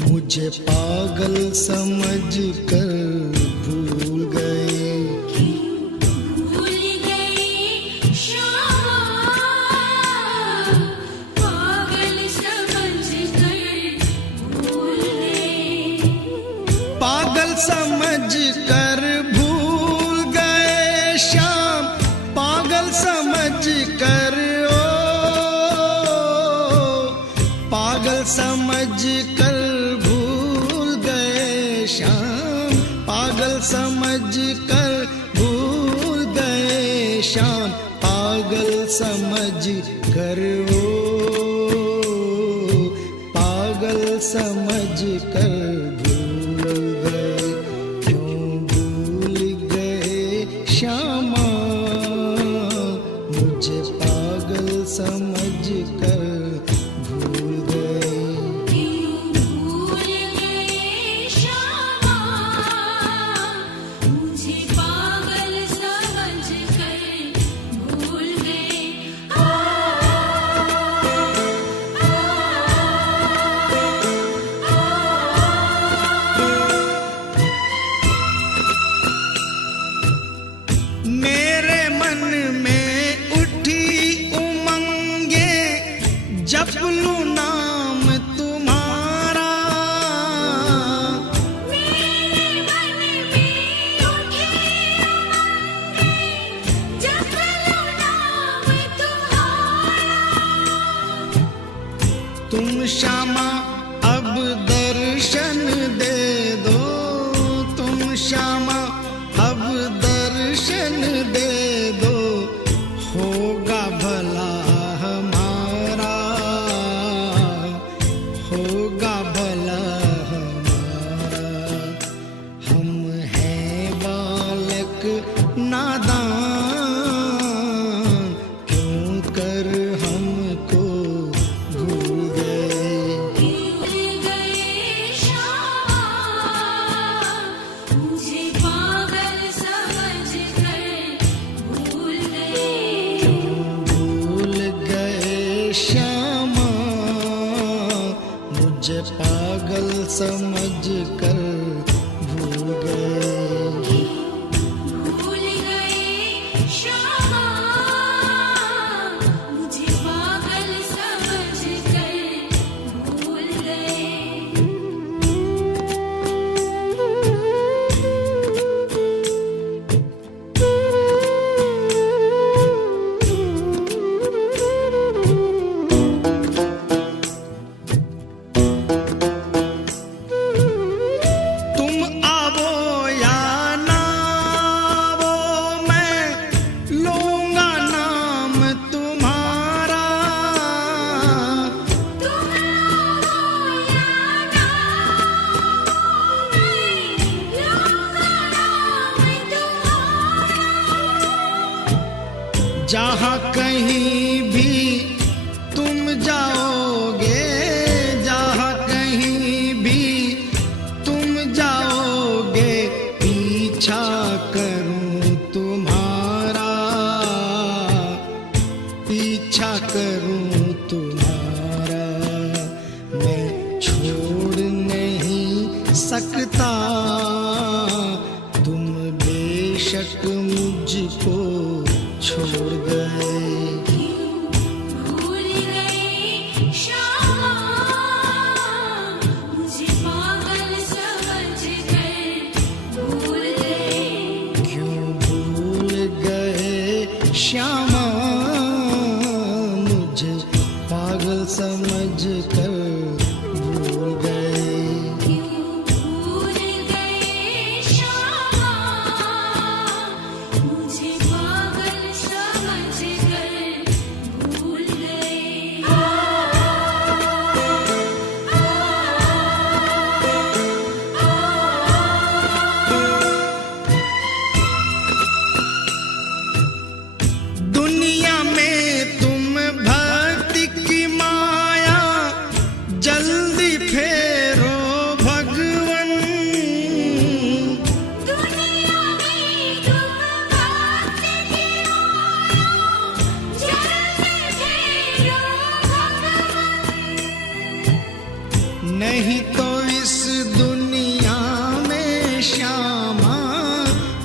मुझे पागल समझ कर भूल गए। भूल गए श्यामा, पागल समझ कर भूल गए। पागल समझ कर भूल गए श्याम, पागल समझ कर पागल समझ कर भूल गए श्याम, पागल समझ कर भूल गए श्याम, पागल समझ कर पागल समझ कर भूल गए। क्यों भूल गए श्यामा, मुझे पागल समझ कर भूल गए। भूल गए श्यामा, मुझे पागल समझ कर भूल गए। मेरे मन में उठी उमंगे, जप लूं नाम तुम्हारा। मेरे मन में उठी उमंगे, जप लूं नाम तुम्हारा। तुम श्यामा अब दर्शन दे दो, तुम श्यामा अब दर्शन दे दो, होगा भला हमारा, होगा भला हमारा। हम हैं बालक नादान, क्यों कर हमको भूल गए। भूल गए श्यामा, मुझे पागल समझ कर भूल गए। भूल गए श्यामा, मुझे पागल समझ कर भूल गए। भूल गए श्यामा, मुझे पागल समझ कर भूल गए। तुम आवो या ना आवो, मैं लूंगा नाम तुम्हारा। तुम आओ या ना आओ, मैं लूंगा नाम तुम्हारा। जहाँ कहीं भी तुम जाओगे, जहाँ कहीं भी तुम जाओगे, पीछा करूं तुम्हारा, पीछा करूं तुम्हारा। मैं छोड़ नहीं सकता, तुम बेशक मुझको छोड़ गए। भूल गए श्यामा, मुझे पागल समझ कर भूल गए। क्यों भूल गए श्यामा, मुझे पागल समझ कर भूल गए। भूल नहीं तो इस दुनिया में श्यामा,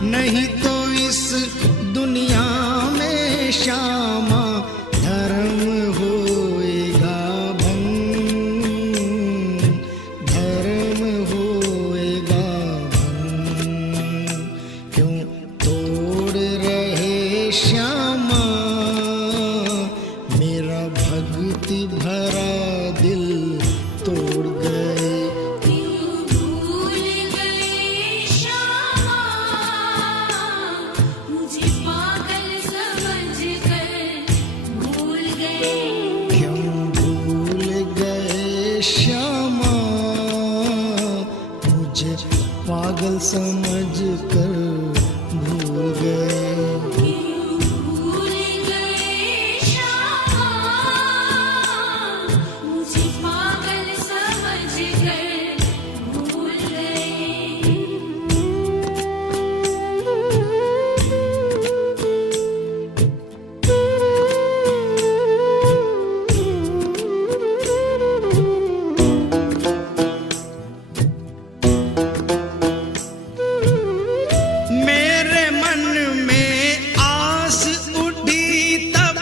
नहीं तो इस दुनिया में श्यामा धर्म होएगा भंग, धर्म होएगा भंग। क्यों तोड़ रहे श्यामा मेरा भक्ति भरा दिल तोड़ गए। क्यों भूल गए श्यामा, मुझे पागल समझकर भूल गए। क्यों भूल गए श्यामा मुझे पागल समझ कर भूल गए। क्यों भूल गए श्यामा, मुझे पागल समझकर भूल गए। मेरे मन में आस उठी तब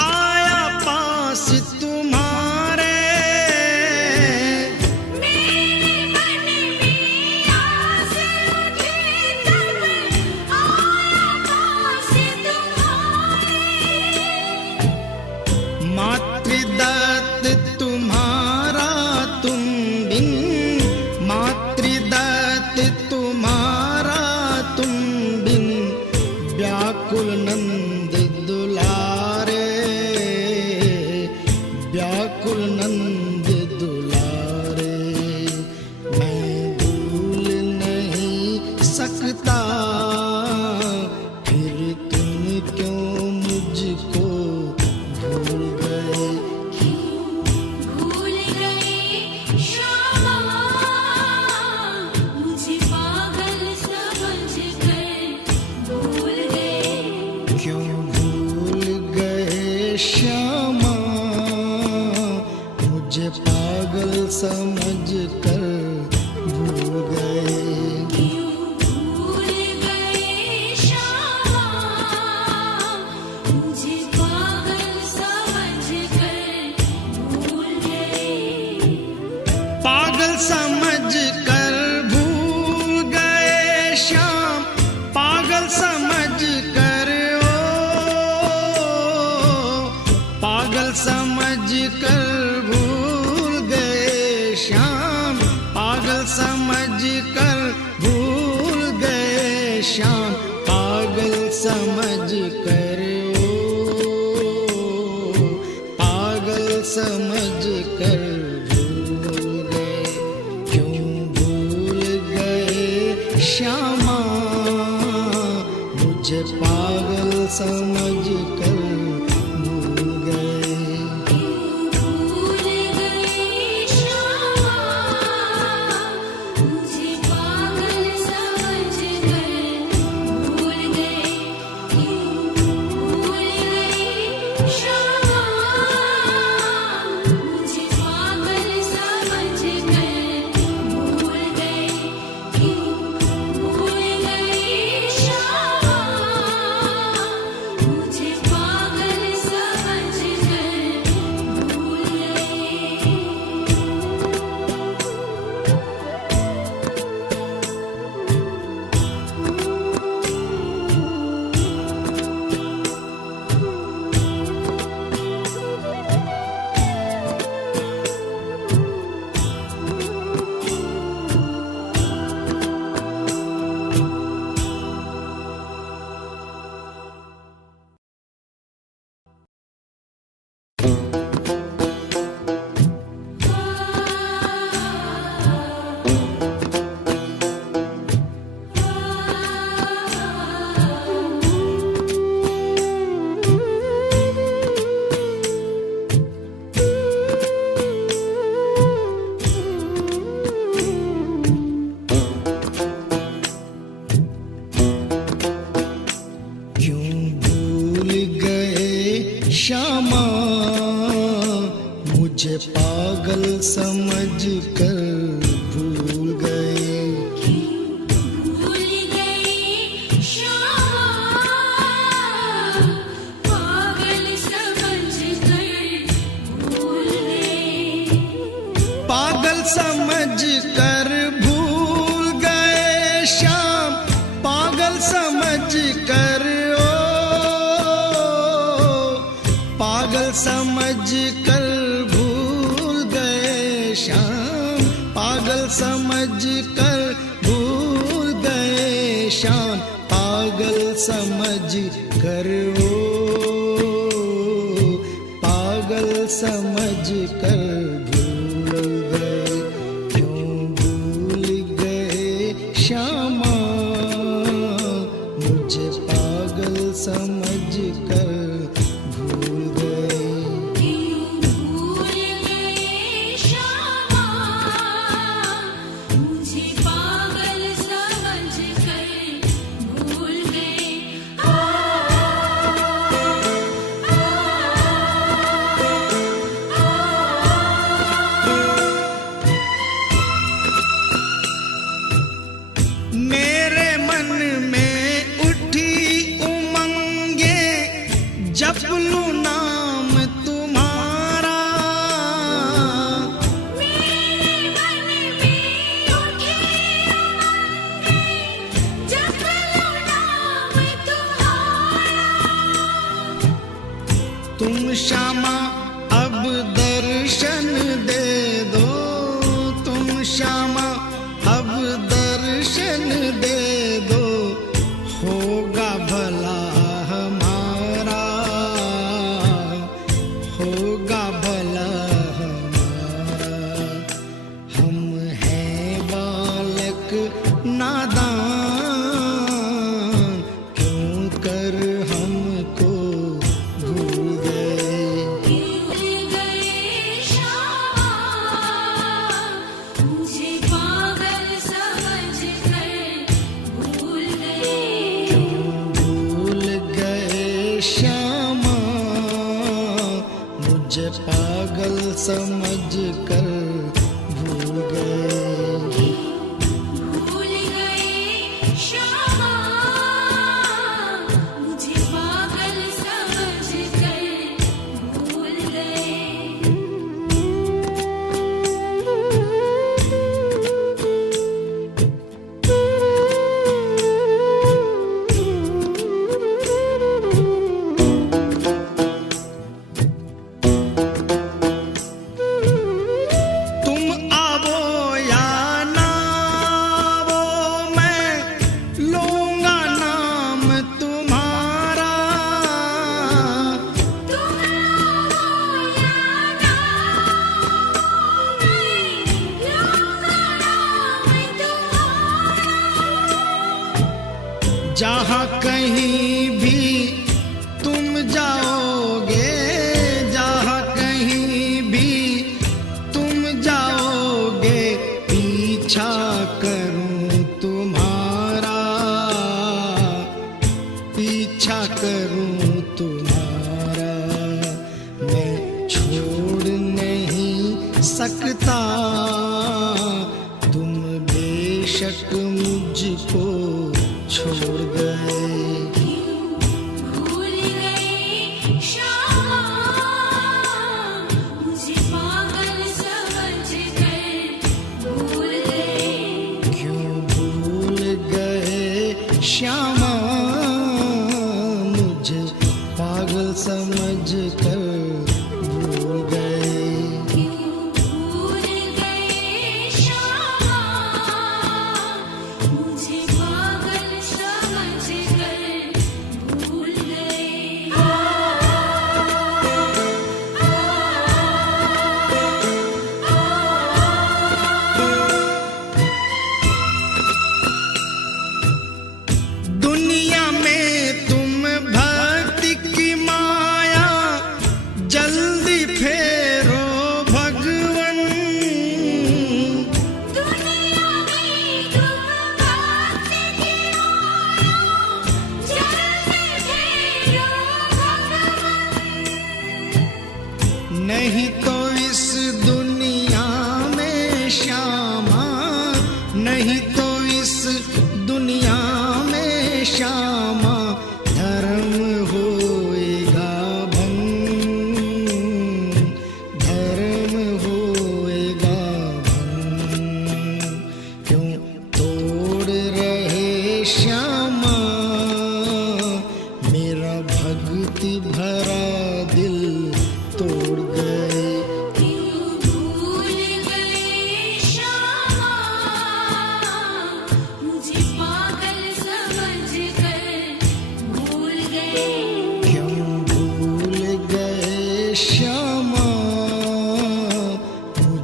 आया पास तुम्हारे। मेरे मन में आस उठी तब आया पास तुम्हारे। मातृदत्त तुम्हारा तुम बिन, मातृदत्त तुम्हारा तुम बिन व्याकुल नंद दुलारे, व्याकुल नंद दुलारे। मैं भूल नहीं सकता फिर तुम क्यों मुझको भूल गए। भूल गए श्यामा, मुझे पागल समझकर भूल गए। क्यों भूल गए श्यामा मुझे पागल समझ कर भूल गए। क्यों भूल गए श्यामा, मुझे पागल समझकर भूल गए। पागल समझ कर भूल गए श्याम, पागल समझ कर पागल समझ कर भूल गए श्याम, पागल समझ कर भूल गए श्याम, पागल समझ कर पागल समझ कर भूल गए। क्यों भूल गए श्यामा मुझे पागल समझ कर भूल गए। भूल गए श्यामा, मुझे पागल समझकर भूल गए। भूल गए श्यामा, मुझे पागल समझकर भूल गए। भूल गए श्यामा, मुझे समझ कर भूल गए। भूल गए श्यामा, पागल समझ कर भूल गए। पागल समझ कर भूल गए श्याम, पागल समझ कर पागल समझ कर भूल गए श्याम, पागल समझ कर भूल गए श्याम, पागल समझ कर पागल समझ कर भूल गए। क्यों भूल गए श्यामा, मुझे पागल समझ कर भूल गए। भूल गए श्यामा, मुझे पागल समझ कर भूल गए। मेरे मन में उठी उमंगे, जप लूं नाम तुम्हारा। मेरे मन में उठी उमंगे, जप लूं नाम तुम्हारा। तुम श्यामा अब दर्शन दे दो, तुम श्यामा अब दर्शन दे दो, होगा भला हमारा, होगा भला हमारा। हम हैं बालक नादान, क्यों कर हमको भूल गए। भूल गए श्यामा, मुझे पागल समझ कर भूल गए। भूल गए श्यामा, मुझे पागल समझ कर भूल गए। भूल गए श्यामा, मुझे पागल समझ कर भूल गए। तुम आवो या ना आवो, मैं लूंगा नाम तुम्हारा। तुम आओ या ना आओ, मैं लूंगा नाम तुम्हारा। जहाँ कहीं भी तुम जाओगे, जहाँ कहीं भी तुम जाओगे, पीछा करूं तुम्हारा, पीछा करूं तुम्हारा। मैं छोड़ नहीं सकता, तुम बेशक मुझको छोड़ गए। भूल गए श्यामा, मुझे पागल समझ कर भूल गए। क्यों भूल गए श्यामा, मुझे पागल समझ कर भूल गए। भूल गए श्यामा, मुझे पागल समझ कर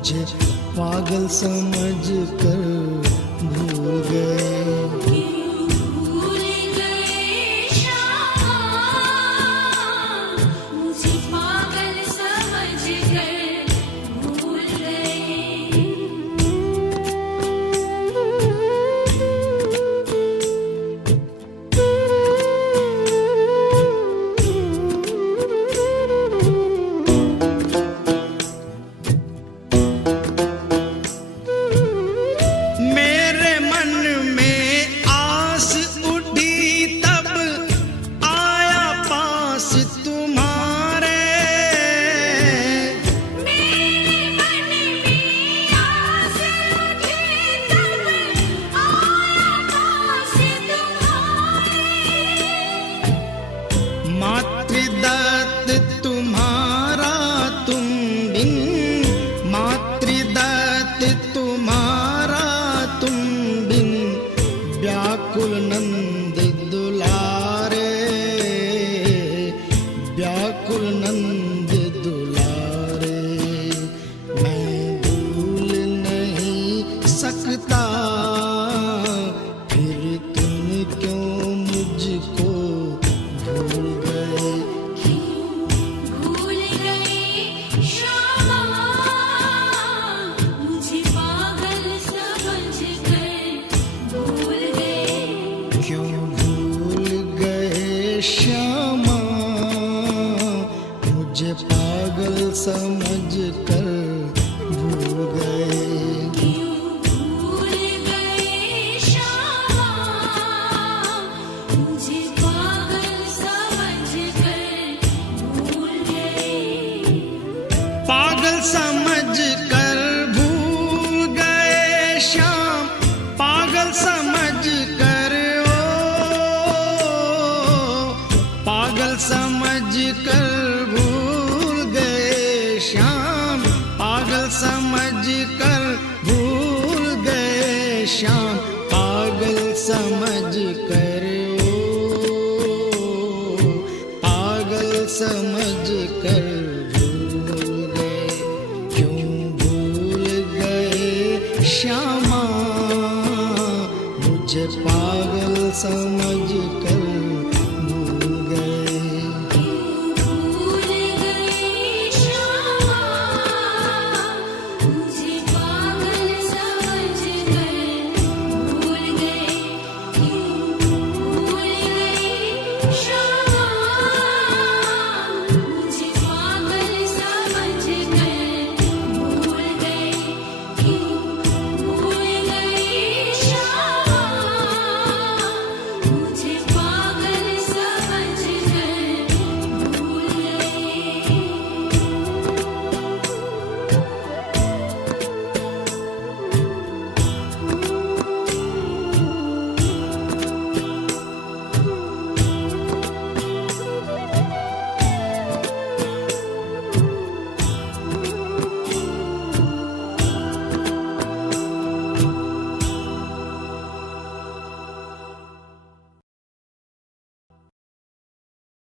मुझे पागल समझ कर भूल गए। क्यों भूल गए श्यामा, मुझे पागल समझ कर भूल गए। मेरे मन में आस उठी तब आया पास तुम्हारे। मेरे मन में आस उठी तब आया पास तुम्हारे। मातृदत्त तुम्हारा तुम बिन, मातृदत्त तुम्हारा तुम बिन, व्याकुल नंद दुलारे, व्याकुल नंद दुलारे। मैं भूल नहीं सकता, फिर तुम क्यों मुझको भूल गए। भूल गए श्यामा, मुझे पागल समझ कर भूल गए। क्यों भूल गए श्यामा, मुझे पागल समझ कर भूल गए। क्यों भूल गए श्यामा, मुझे पागल समझ कर भूल गए। पागल समझ कर भूल गए श्याम, पागल समझ कर पागल समझ कर भूल गए श्याम, पागल समझ कर भूल गए श्याम, पागल समझ कर पागल समझ कर भूल गए। क्यों भूल गए श्यामा, मुझे पागल समझ